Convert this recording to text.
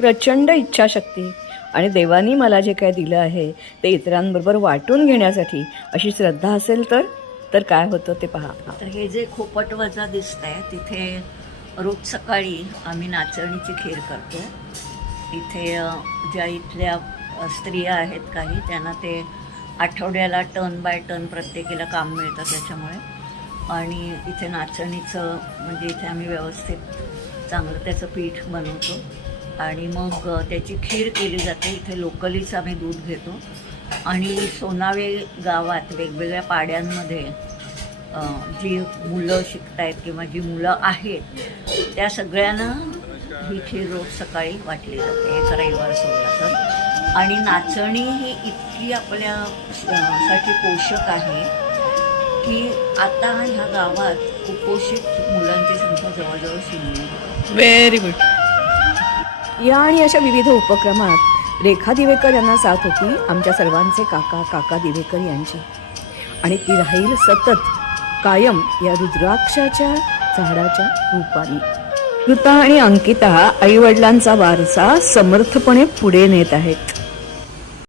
प्रचंड इच्छाशक्ती आणि देवानी मला जे काय दिलं आहे ते इतरांबरोबर वाटून घेण्यासाठी अशी श्रद्धा असेल तर काय होतं ते पहा. तर हे जे खोपटवजा दिसत आहे तिथे रोज सकाळी आम्ही नाचणीची खीर करतो. इथे ज्या इथल्या स्त्रिया आहेत काही त्यांना ते आठवड्याला टन बाय टन प्रत्येकीला काम मिळतं त्याच्यामुळे. आणि इथे नाचणीचं म्हणजे इथे आम्ही व्यवस्थित चांगलं त्याचं पीठ बनवतो आणि मग त्याची खीर केली जाते. इथे लोकलीच आम्ही दूध घेतो आणि सोनावे गावात वेगवेगळ्या पाड्यांमध्ये जी मुलं शिकत आहेत किंवा जी मुलं आहेत त्या सगळ्यांना ही खीर रोज सकाळी वाटली जाते एक रविवार सोडला तर. आणि नाचणी ही इतकी आपल्या साठी पोषक आहे की आता ह्या गावात कुपोषित मुलांची संख्या जवळजवळ 0. Very good. या आणि अशा विविध उपक्रमात रेखा दिवेकर यांना साथ होती आमच्या सर्वांचे काका दिवेकर यांची. आणि ती राहील सतत कायम या रुद्राक्षाच्या झाडाच्या रूपाने. ऋता आणि अंकिता आईवडिलांचा वारसा समर्थपणे पुढे नेत आहेत.